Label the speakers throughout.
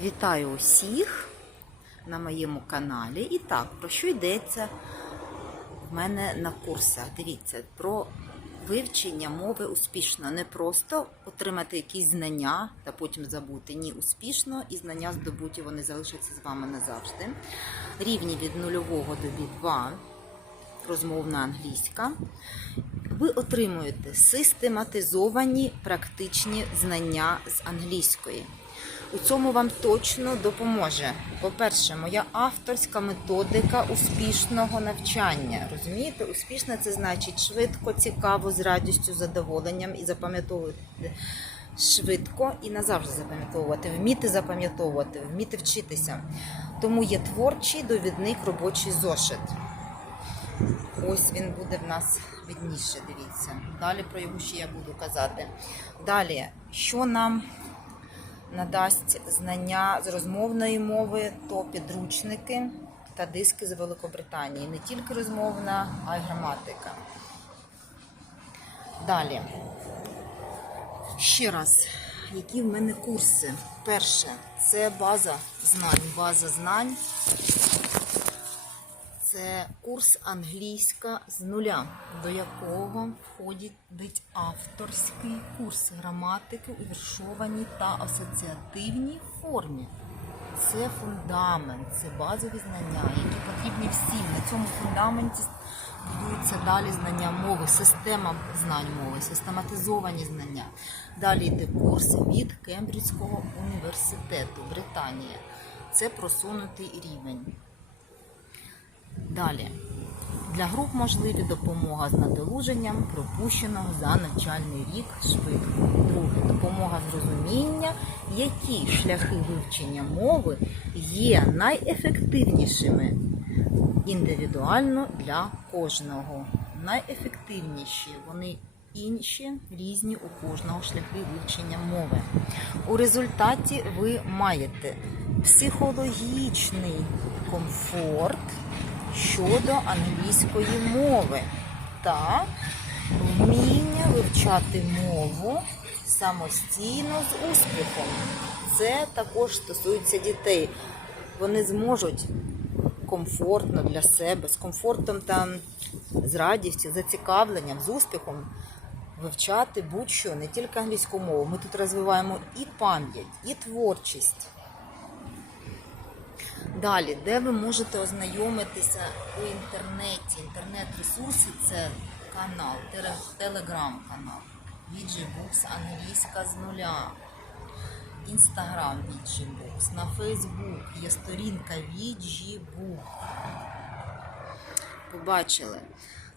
Speaker 1: Вітаю усіх на моєму каналі. І так, про що йдеться в мене на курсах? Дивіться, про вивчення мови успішно. Не просто отримати якісь знання та потім забути. Ні, успішно і знання здобуті вони залишаться з вами назавжди. Рівні від нульового до B2, розмовна англійська. Ви отримуєте систематизовані практичні знання з англійської. У цьому вам точно допоможе. По-перше, моя авторська методика успішного навчання. Розумієте, успішно це значить швидко, цікаво, з радістю, задоволенням і запам'ятовувати швидко і назавжди запам'ятовувати, вміти запам'ятовувати, вміти вчитися. Тому є творчий довідник робочий зошит. Ось він буде в нас видніше, дивіться. Далі про його ще я буду казати. Далі, що нам надасть знання з розмовної мови, то підручники та диски з Великобританії. Не тільки розмовна, а й граматика. Далі. Ще раз, які в мене курси? Перше, це база знань. База знань. Це курс англійська з нуля, до якого входить авторський курс граматики у віршованій та асоціативній формі. Це фундамент, це базові знання, які потрібні всім. На цьому фундаменті будуються далі знання мови, система знань мови, систематизовані знання. Далі йде курс від Кембриджського університету Британія. Це просунутий рівень. Далі. Для груп можливі допомога з надолуженням пропущеного за навчальний рік швидко. Друге допомога з розуміння, які шляхи вивчення мови є найефективнішими індивідуально для кожного. Найефективніші вони інші різні у кожного шляхи вивчення мови. У результаті ви маєте психологічний комфорт щодо англійської мови та вміння вивчати мову самостійно з успіхом. Це також стосується дітей. Вони зможуть комфортно для себе, з комфортом та з радістю, зацікавленням, з успіхом вивчати будь-що, не тільки англійську мову. Ми тут розвиваємо і пам'ять, і творчість. Далі, де ви можете ознайомитися у інтернеті? Інтернет-ресурси це канал, телеграм-канал, VGBooks англійська з нуля, Інстаграм VGBooks, на Фейсбук є сторінка VGBook. Побачили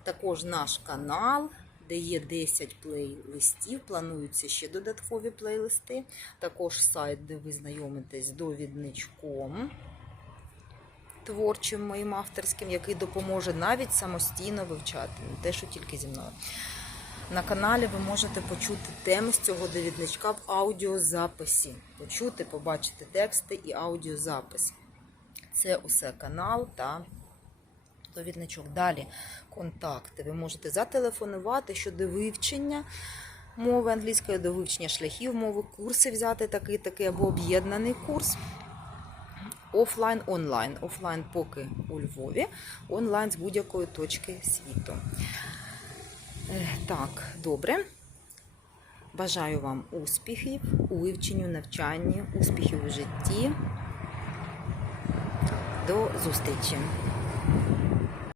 Speaker 1: також наш канал. Де є 10 плейлистів, плануються ще додаткові плейлисти. Також сайт, де ви знайомитесь з довідничком творчим моїм авторським, який допоможе навіть самостійно вивчати, не те, що тільки зі мною. На каналі ви можете почути теми з цього довідничка в аудіозаписі. Почути, побачити тексти і аудіозапис. Це усе канал та довідничок. Далі контакти. Ви можете зателефонувати щодо вивчення мови англійської, до вивчення шляхів мови, курси взяти такий, такий або об'єднаний курс. Офлайн, онлайн. Офлайн поки у Львові, онлайн з будь-якої точки світу. Е, Так, добре. Бажаю вам успіхів у вивченню, навчанні, успіхів у житті. До зустрічі!